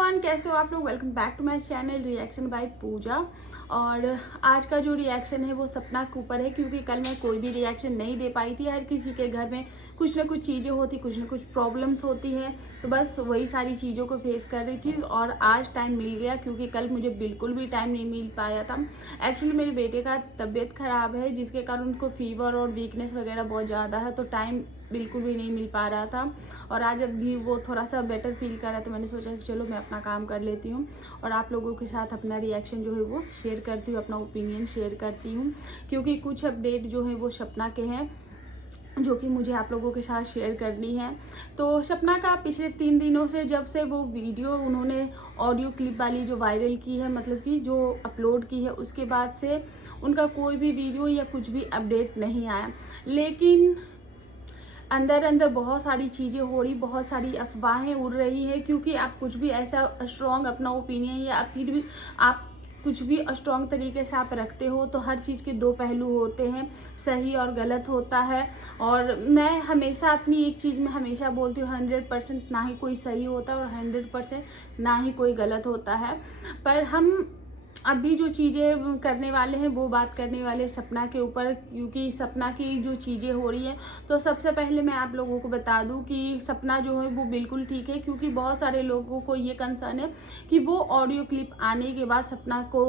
Everyone, कैसे हो आप लोग। Welcome back to my channel reaction by Pooja. और आज का जो रिएक्शन है वो सपना के ऊपर है, क्योंकि कल मैं कोई भी रिएक्शन नहीं दे पाई थी। हर किसी के घर में कुछ ना कुछ चीज़ें होती, कुछ ना कुछ प्रॉब्लम्स होती हैं, तो बस वही सारी चीज़ों को फेस कर रही थी। और आज टाइम मिल गया, क्योंकि कल मुझे बिल्कुल भी टाइम नहीं मिल पाया था। एक्चुअली मेरे बेटे का तबीयत ख़राब है, जिसके कारण उनको फीवर और वीकनेस वगैरह बहुत ज़्यादा है, तो टाइम बिल्कुल भी नहीं मिल पा रहा था। और आज जब भी वो थोड़ा सा बेटर फील कर रहा है, तो मैंने सोचा कि चलो मैं अपना काम कर लेती हूँ और आप लोगों के साथ अपना रिएक्शन जो है वो शेयर करती हूँ, अपना ओपिनियन शेयर करती हूँ। क्योंकि कुछ अपडेट जो है वो सपना के हैं, जो कि मुझे आप लोगों के साथ शेयर करनी है। तो सपना का पिछले 3 दिनों से, जब से वो वीडियो उन्होंने ऑडियो क्लिप वाली जो वायरल की है, मतलब कि जो अपलोड की है, उसके बाद से उनका कोई भी वीडियो या कुछ भी अपडेट नहीं आया। लेकिन अंदर अंदर बहुत सारी चीज़ें हो रही, बहुत सारी अफवाहें उड़ रही है। क्योंकि आप कुछ भी ऐसा स्ट्रॉन्ग अपना ओपिनियन या फिर भी आप कुछ भी स्ट्रॉन्ग तरीके से आप रखते हो, तो हर चीज़ के दो पहलू होते हैं, सही और गलत होता है। और मैं हमेशा अपनी एक चीज़ में हमेशा बोलती हूँ, 100% ना ही कोई सही होता है और 100% ना ही कोई गलत होता है। पर हम अभी जो चीज़ें करने वाले हैं वो बात करने वाले सपना के ऊपर, क्योंकि सपना की जो चीज़ें हो रही हैं, तो सबसे पहले मैं आप लोगों को बता दूं कि सपना जो है वो बिल्कुल ठीक है। क्योंकि बहुत सारे लोगों को ये कंसर्न है कि वो ऑडियो क्लिप आने के बाद सपना को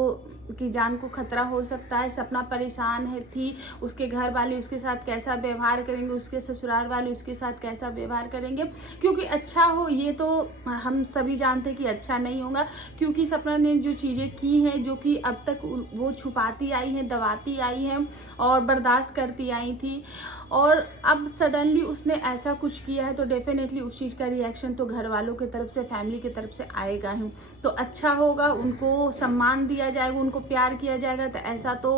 की जान को खतरा हो सकता है, सपना परेशान है थी, उसके घर वाले उसके साथ कैसा व्यवहार करेंगे, उसके ससुराल वाले उसके साथ कैसा व्यवहार करेंगे। क्योंकि अच्छा हो ये तो हम सभी जानते हैं कि अच्छा नहीं होगा, क्योंकि सपना ने जो चीज़ें की हैं, जो कि अब तक वो छुपाती आई हैं, दबाती आई हैं और बर्दाश्त करती आई थी, और अब सडनली उसने ऐसा कुछ किया है, तो डेफिनेटली उस चीज़ का रिएक्शन तो घर वालों की तरफ से, फैमिली की तरफ से आएगा ही। तो अच्छा होगा, उनको सम्मान दिया जाएगा, उनको प्यार किया जाएगा, तो ऐसा तो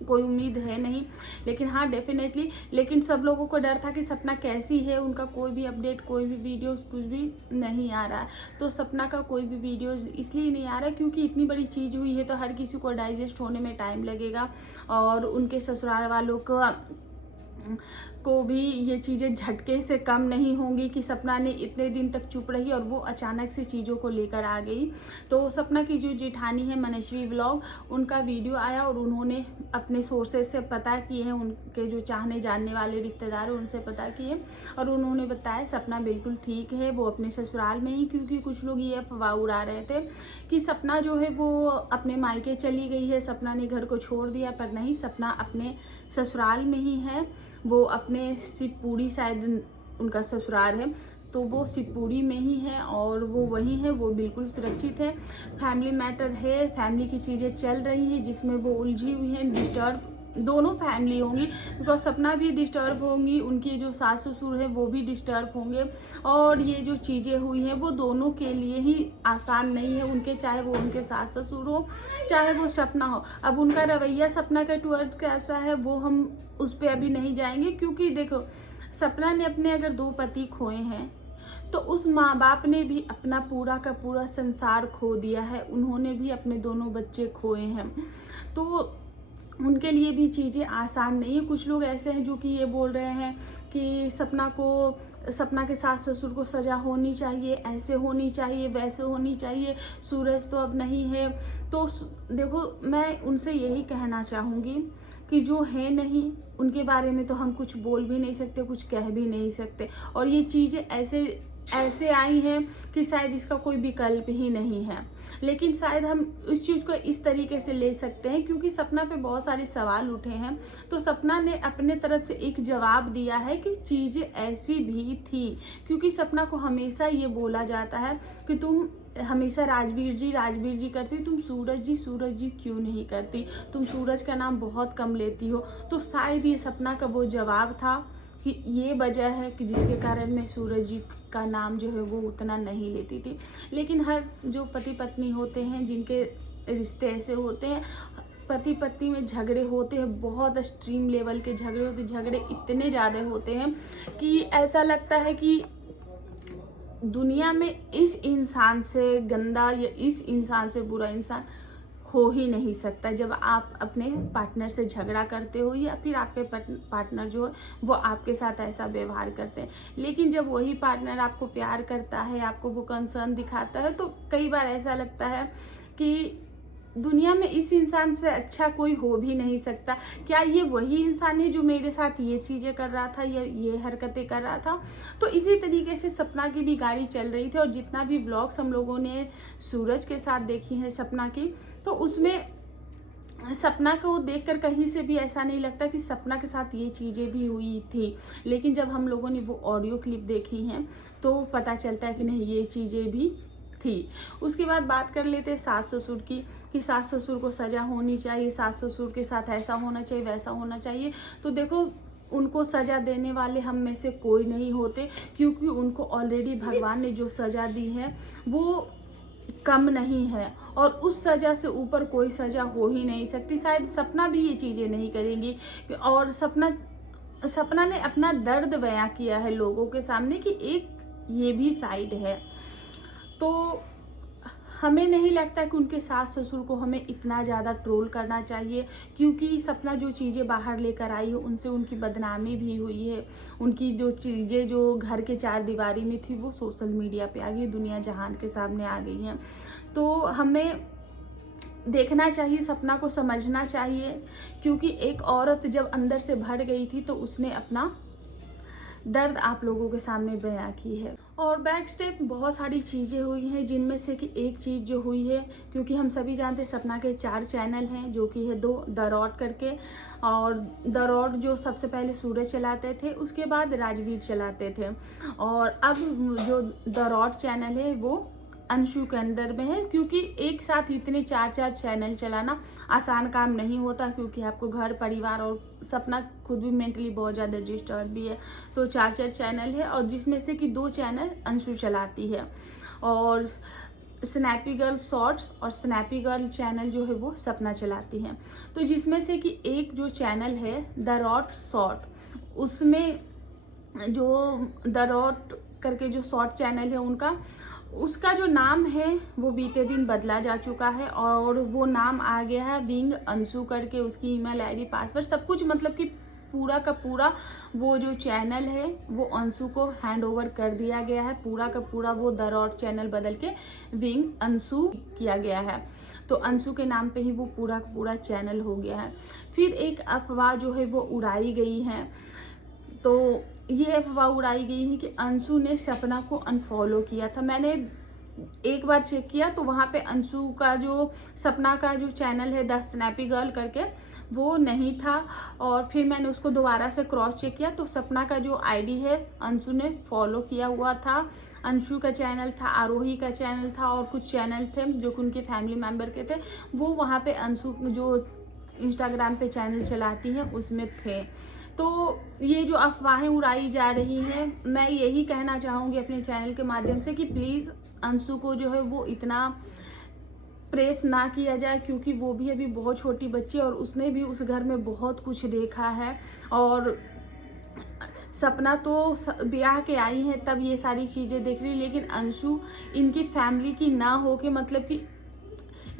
कोई उम्मीद है नहीं। लेकिन हाँ डेफिनेटली, लेकिन सब लोगों को डर था कि सपना कैसी है, उनका कोई भी अपडेट, कोई भी वीडियो कुछ भी नहीं आ रहा है। तो सपना का कोई भी वीडियो इसलिए नहीं आ रहा क्योंकि इतनी बड़ी चीज़ हुई है, तो हर किसी को डाइजेस्ट होने में टाइम लगेगा, और उनके ससुराल वालों को भी ये चीज़ें झटके से कम नहीं होंगी कि सपना ने इतने दिन तक चुप रही और वो अचानक से चीज़ों को लेकर आ गई। तो सपना की जो जेठानी है मनस्वी व्लॉग, उनका वीडियो आया और उन्होंने अपने सोर्सेज से पता किए हैं, उनके जो चाहने जानने वाले रिश्तेदार हैं उनसे पता किए, और उन्होंने बताया सपना बिल्कुल ठीक है, वो अपने ससुराल में ही। क्योंकि कुछ लोग ये अफवाह उड़ा रहे थे कि सपना जो है वो अपने मायके चली गई है, सपना ने घर को छोड़ दिया, पर नहीं, सपना अपने ससुराल में ही है। वो अपने शिवपुरी, शायद उनका ससुराल है, तो वो शिवपुरी में ही है और वो वहीं है, वो बिल्कुल सुरक्षित है। फैमिली मैटर है, फैमिली की चीज़ें चल रही हैं जिसमें वो उलझी हुई हैं। डिस्टर्ब दोनों फैमिली होंगी, बिकॉज सपना भी डिस्टर्ब होंगी, उनके जो सास ससुर है वो भी डिस्टर्ब होंगे, और ये जो चीज़ें हुई हैं वो दोनों के लिए ही आसान नहीं है उनके, चाहे वो उनके सास ससुर हो, चाहे वो सपना हो। अब उनका रवैया सपना का टुवर्ड्स कैसा है वो हम उस पर अभी नहीं जाएंगे, क्योंकि देखो सपना ने अपने अगर 2 पति खोए हैं, तो उस माँ बाप ने भी अपना पूरा का पूरा संसार खो दिया है, उन्होंने भी अपने दोनों बच्चे खोए हैं, तो उनके लिए भी चीज़ें आसान नहीं है। कुछ लोग ऐसे हैं जो कि ये बोल रहे हैं कि सपना के सास ससुर को सज़ा होनी चाहिए, ऐसे होनी चाहिए, वैसे होनी चाहिए, सूरज तो अब नहीं है। तो देखो मैं उनसे यही कहना चाहूँगी कि जो है नहीं उनके बारे में तो हम कुछ बोल भी नहीं सकते, कुछ कह भी नहीं सकते, और ये चीज़ें ऐसे आई हैं कि शायद इसका कोई विकल्प ही नहीं है। लेकिन शायद हम इस चीज़ को इस तरीके से ले सकते हैं, क्योंकि सपना पे बहुत सारे सवाल उठे हैं, तो सपना ने अपने तरफ से एक जवाब दिया है कि चीज़ें ऐसी भी थी। क्योंकि सपना को हमेशा ये बोला जाता है कि तुम हमेशा राजवीर जी करती, तुम सूरज जी क्यों नहीं करती, तुम सूरज का नाम बहुत कम लेती हो। तो शायद ये सपना का वो जवाब था कि ये वजह है कि जिसके कारण मैं सूरज जी का नाम जो है वो उतना नहीं लेती थी। लेकिन हर जो पति पत्नी होते हैं, जिनके रिश्ते ऐसे होते हैं, पति पत्नी में झगड़े होते हैं, बहुत एक्सट्रीम लेवल के झगड़े होते हैं, झगड़े इतने ज़्यादा होते हैं कि ऐसा लगता है कि दुनिया में इस इंसान से गंदा या इस इंसान से बुरा इंसान हो ही नहीं सकता जब आप अपने पार्टनर से झगड़ा करते हो या फिर आपके पार्टनर जो है वो आपके साथ ऐसा व्यवहार करते हैं। लेकिन जब वही पार्टनर आपको प्यार करता है, आपको वो कंसर्न दिखाता है, तो कई बार ऐसा लगता है कि दुनिया में इस इंसान से अच्छा कोई हो भी नहीं सकता। क्या ये वही इंसान है जो मेरे साथ ये चीज़ें कर रहा था या ये हरकतें कर रहा था। तो इसी तरीके से सपना की भी गाड़ी चल रही थी, और जितना भी ब्लॉग्स हम लोगों ने सूरज के साथ देखी हैं सपना की, तो उसमें सपना को देखकर कहीं से भी ऐसा नहीं लगता कि सपना के साथ ये चीज़ें भी हुई थी। लेकिन जब हम लोगों ने वो ऑडियो क्लिप देखी हैं तो पता चलता है कि नहीं, ये चीज़ें भी थी। उसके बाद बात कर लेते हैं सास ससुर की, कि सास ससुर को सज़ा होनी चाहिए, सास ससुर के साथ ऐसा होना चाहिए, वैसा होना चाहिए। तो देखो, उनको सज़ा देने वाले हम में से कोई नहीं होते, क्योंकि उनको ऑलरेडी भगवान ने जो सज़ा दी है वो कम नहीं है, और उस सज़ा से ऊपर कोई सज़ा हो ही नहीं सकती। शायद सपना भी ये चीज़ें नहीं करेंगी। और सपना ने अपना दर्द बयां किया है लोगों के सामने कि एक ये भी साइड है। तो हमें नहीं लगता कि उनके सास ससुर को हमें इतना ज़्यादा ट्रोल करना चाहिए, क्योंकि सपना जो चीज़ें बाहर लेकर आई है उनसे उनकी बदनामी भी हुई है। उनकी जो चीज़ें जो घर के चार दीवारी में थी वो सोशल मीडिया पे आ गई, दुनिया जहान के सामने आ गई हैं। तो हमें देखना चाहिए, सपना को समझना चाहिए, क्योंकि एक औरत जब अंदर से भर गई थी तो उसने अपना दर्द आप लोगों के सामने बयां की है। और बैक स्टेप बहुत सारी चीज़ें हुई हैं, जिनमें से कि एक चीज़ जो हुई है, क्योंकि हम सभी जानते हैं सपना के 4 चैनल हैं, जो कि है 2 द रॉड करके, और द रॉड जो सबसे पहले सूरज चलाते थे, उसके बाद राजवीर चलाते थे, और अब जो द रॉड चैनल है वो अंशु के अंदर में है। क्योंकि एक साथ इतने 4 चैनल चलाना आसान काम नहीं होता, क्योंकि आपको घर परिवार और सपना खुद भी मेंटली बहुत ज़्यादा डिस्टर्ब भी है। तो 4 चैनल है, और जिसमें से कि 2 चैनल अंशु चलाती है, और स्नैपी गर्ल शॉर्ट्स और स्नैपी गर्ल चैनल जो है वो सपना चलाती है। तो जिसमें से कि एक जो चैनल है द रॉड शॉर्ट, उसमें जो द रॉड करके जो शॉर्ट चैनल है उसका जो नाम है वो बीते दिन बदला जा चुका है, और वो नाम आ गया है विंग अंशु करके। उसकी ईमेल आईडी, पासवर्ड, सब कुछ, मतलब कि पूरा का पूरा वो जो चैनल है वो अंशु को हैंड ओवर कर दिया गया है। पूरा का पूरा वो द रॉड चैनल बदल के विंग अंशु किया गया है। तो अंशु के नाम पे ही वो पूरा का पूरा चैनल हो गया है। फिर एक अफवाह जो है वो उड़ाई गई है। तो ये अफवाह उड़ाई गई है कि अंशु ने सपना को अनफॉलो किया था। मैंने एक बार चेक किया तो वहाँ पे अंशु का जो सपना का जो चैनल है द स्नैपी गर्ल करके वो नहीं था, और फिर मैंने उसको दोबारा से क्रॉस चेक किया तो सपना का जो आईडी है अंशु ने फॉलो किया हुआ था। अंशु का चैनल था, आरोही का चैनल था, और कुछ चैनल थे जो कि उनके फैमिली मेम्बर के थे, वो वहाँ पे अंशु जो इंस्टाग्राम पे चैनल चलाती हैं उसमें थे। तो ये जो अफवाहें उड़ाई जा रही हैं, मैं यही कहना चाहूँगी अपने चैनल के माध्यम से कि प्लीज़ अंशु को जो है वो इतना प्रेस ना किया जाए, क्योंकि वो भी अभी बहुत छोटी बच्ची है और उसने भी उस घर में बहुत कुछ देखा है। और सपना तो ब्याह के आई हैं तब ये सारी चीज़ें देख रही, लेकिन अंशु इनकी फैमिली की ना हो के, मतलब कि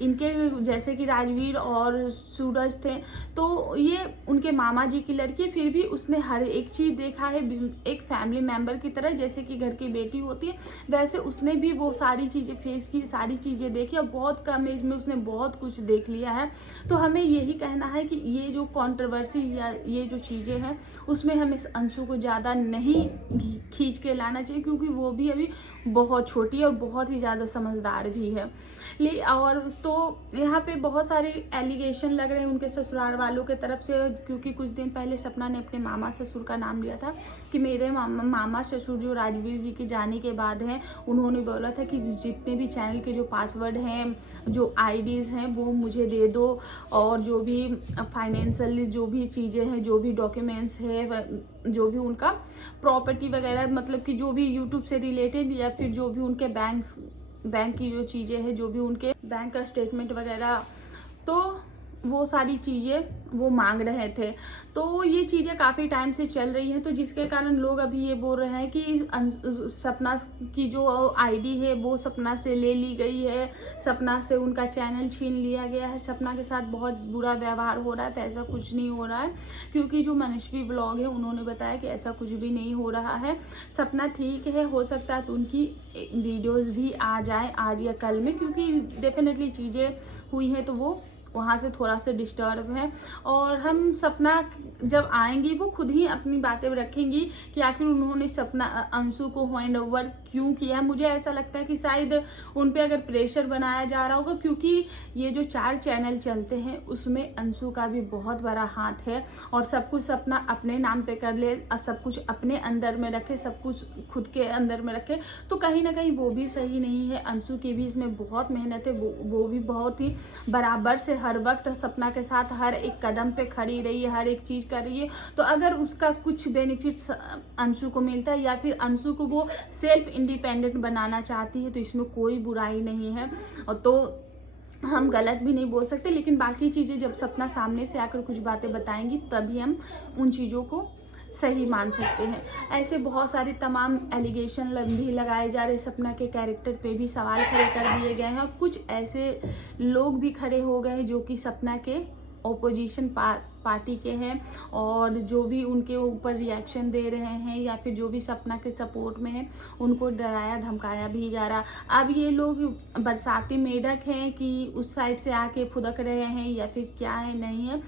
इनके जैसे कि राजवीर और सूरज थे, तो ये उनके मामा जी की लड़की, फिर भी उसने हर एक चीज़ देखा है एक फैमिली मेम्बर की तरह। जैसे कि घर की बेटी होती है वैसे उसने भी वो सारी चीज़ें फेस की, सारी चीज़ें देखी, और बहुत कम एज में उसने बहुत कुछ देख लिया है। तो हमें यही कहना है कि ये जो कंट्रोवर्सी या ये जो चीज़ें हैं उसमें हमें अंशु को ज़्यादा नहीं खींच के लाना चाहिए, क्योंकि वो भी अभी बहुत छोटी है और बहुत ही ज़्यादा समझदार भी है। और तो यहाँ पे बहुत सारे एलिगेशन लग रहे हैं उनके ससुराल वालों के तरफ से, क्योंकि कुछ दिन पहले सपना ने अपने मामा ससुर का नाम लिया था कि मेरे मामा ससुर जो राजवीर जी के जाने के बाद हैं, उन्होंने बोला था कि जितने भी चैनल के जो पासवर्ड हैं, जो आईडीज़ हैं वो मुझे दे दो, और जो भी फाइनेंशियल जो भी चीज़ें हैं, जो भी डॉक्यूमेंट्स है, जो भी उनका प्रॉपर्टी वगैरह, मतलब कि जो भी यूट्यूब से रिलेटेड या फिर जो भी उनके बैंक की जो चीज़ें हैं, जो भी उनके बैंक का स्टेटमेंट वगैरह, तो वो सारी चीज़ें वो मांग रहे थे। तो ये चीज़ें काफ़ी टाइम से चल रही हैं, तो जिसके कारण लोग अभी ये बोल रहे हैं कि सपना की जो आईडी है वो सपना से ले ली गई है, सपना से उनका चैनल छीन लिया गया है, सपना के साथ बहुत बुरा व्यवहार हो रहा है। तो ऐसा कुछ नहीं हो रहा है, क्योंकि जो मनस्वी ब्लॉग है उन्होंने बताया कि ऐसा कुछ भी नहीं हो रहा है। सपना ठीक है, हो सकता है तो उनकी वीडियोस भी आ जाए आज या कल में, क्योंकि डेफिनेटली चीज़ें हुई हैं तो वो वहाँ से थोड़ा सा डिस्टर्ब है। और हम सपना जब आएंगी वो खुद ही अपनी बातें रखेंगी कि आखिर उन्होंने सपना अंशु को हैंड ओवर क्यों किया। मुझे ऐसा लगता है कि शायद उन पे अगर प्रेशर बनाया जा रहा होगा, क्योंकि ये जो 4 चैनल चलते हैं उसमें अंशु का भी बहुत बड़ा हाथ है, और सब कुछ सपना अपने नाम पे कर ले, सब कुछ अपने अंदर में रखे, सब कुछ खुद के अंदर में रखे, तो कहीं ना कहीं वो भी सही नहीं है। अंशु की भी इसमें बहुत मेहनत है, वो भी बहुत ही बराबर से हर वक्त सपना के साथ हर एक कदम पे खड़ी रही है, हर एक चीज़ कर रही है। तो अगर उसका कुछ बेनिफिट्स अंशु को मिलता है या फिर अंशु को वो सेल्फ इंडिपेंडेंट बनाना चाहती है तो इसमें कोई बुराई नहीं है, और तो हम गलत भी नहीं बोल सकते। लेकिन बाकी चीज़ें जब सपना सामने से आकर कुछ बातें बताएंगी तभी हम उन चीज़ों को सही मान सकते हैं। ऐसे बहुत सारे तमाम एलिगेशन भी लगाए जा रहे, सपना के कैरेक्टर पे भी सवाल खड़े कर दिए गए हैं, और कुछ ऐसे लोग भी खड़े हो गए जो कि सपना के ओपोजिशन पार्टी के हैं, और जो भी उनके ऊपर रिएक्शन दे रहे हैं या फिर जो भी सपना के सपोर्ट में है उनको डराया धमकाया भी जा रहा। अब ये लोग बरसाती मेढक हैं कि उस साइड से आके फुदक रहे हैं या फिर क्या है नहीं है,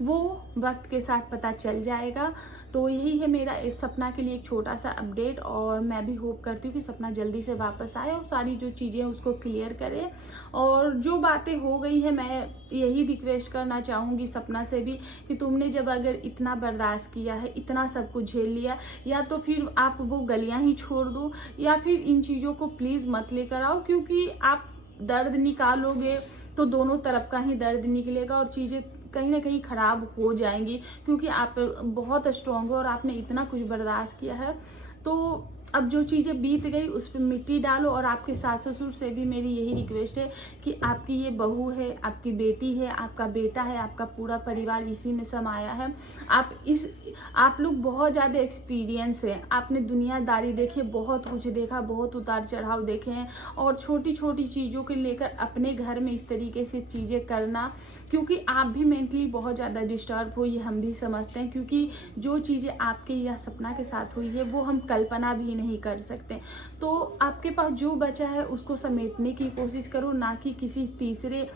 वो वक्त के साथ पता चल जाएगा। तो यही है मेरा इस सपना के लिए एक छोटा सा अपडेट, और मैं भी होप करती हूँ कि सपना जल्दी से वापस आए और सारी जो चीज़ें हैं उसको क्लियर करे। और जो बातें हो गई है मैं यही रिक्वेस्ट करना चाहूँगी सपना से भी कि तुमने जब अगर इतना बर्दाश्त किया है, इतना सब कुछ झेल लिया, या तो फिर आप वो गलियां ही छोड़ दो या फिर इन चीज़ों को प्लीज़ मत लेकर आओ, क्योंकि आप दर्द निकालोगे तो दोनों तरफ का ही दर्द निकलेगा और चीज़ें कहीं ना कहीं ख़राब हो जाएंगी, क्योंकि आप बहुत स्ट्रॉन्ग हो और आपने इतना कुछ बर्दाश्त किया है। तो अब जो चीज़ें बीत गई उस पर मिट्टी डालो। और आपके सास ससुर से भी मेरी यही रिक्वेस्ट है कि आपकी ये बहू है, आपकी बेटी है, आपका बेटा है, आपका पूरा परिवार इसी में समाया है। आप लोग बहुत ज़्यादा एक्सपीरियंस है, आपने दुनियादारी देखी, बहुत कुछ देखा, बहुत उतार चढ़ाव देखे हैं, और छोटी छोटी चीज़ों को लेकर अपने घर में इस तरीके से चीज़ें करना, क्योंकि आप भी मेंटली बहुत ज़्यादा डिस्टर्ब हो, ये हम भी समझते हैं, क्योंकि जो चीज़ें आपके या सपना के साथ हुई है वो हम कल्पना भी नहीं कर सकते। तो आपके पास जो बचा है उसको समेटने की कोशिश करो, ना कि किसी तीसरे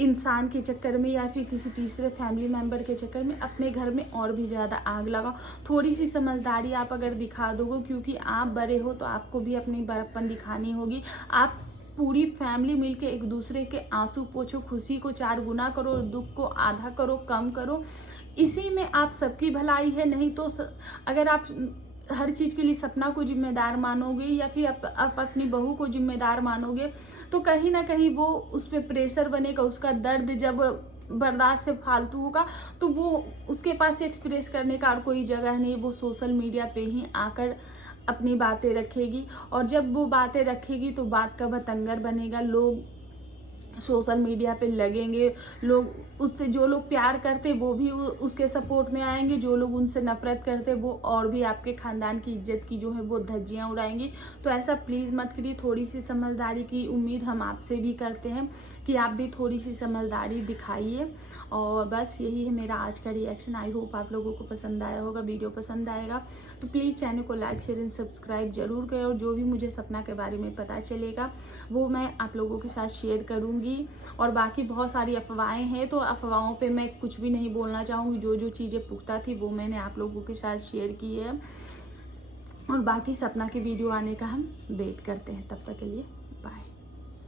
इंसान के चक्कर में या फिर किसी तीसरे फैमिली मेम्बर के चक्कर में अपने घर में और भी ज़्यादा आग लगाओ। थोड़ी सी समझदारी आप अगर दिखा दोगे, क्योंकि आप बड़े हो तो आपको भी अपनी बड़प्पन दिखानी होगी। आप पूरी फैमिली मिलके एक दूसरे के आंसू पोछो, खुशी को 4 गुना करो, दुख को आधा करो, कम करो, इसी में आप सबकी भलाई है। नहीं तो अगर आप हर चीज़ के लिए सपना को जिम्मेदार मानोगे या फिर आप अपनी बहू को जिम्मेदार मानोगे तो कहीं ना कहीं वो उस पर प्रेशर बनेगा, उसका दर्द जब बर्दाश्त से फालतू होगा तो वो उसके पास एक्सप्रेस करने का और कोई जगह नहीं, वो सोशल मीडिया पे ही आकर अपनी बातें रखेगी, और जब वो बातें रखेगी तो बात का बतंगर बनेगा, लोग सोशल मीडिया पे लगेंगे, लोग उससे जो लोग प्यार करते वो भी उसके सपोर्ट में आएंगे, जो लोग उनसे नफरत करते वो और भी आपके ख़ानदान की इज्जत की जो है वो धज्जियाँ उड़ाएंगी। तो ऐसा प्लीज़ मत करिए, थोड़ी सी समझदारी की उम्मीद हम आपसे भी करते हैं कि आप भी थोड़ी सी समझदारी दिखाइए। और बस यही है मेरा आज का रिएक्शन। आई होप आप लोगों को पसंद आया होगा, वीडियो पसंद आएगा तो प्लीज़ चैनल को लाइक शेयर एंड सब्सक्राइब जरूर करें, और जो भी मुझे सपना के बारे में पता चलेगा वो मैं आप लोगों के साथ शेयर करूँगी। और बाकी बहुत सारी अफवाहें हैं तो अफवाहों पे मैं कुछ भी नहीं बोलना चाहूँगी, जो जो चीज़ें पुख्ता थी वो मैंने आप लोगों के साथ शेयर की है, और बाकी सपना की वीडियो आने का हम वेट करते हैं। तब तक के लिए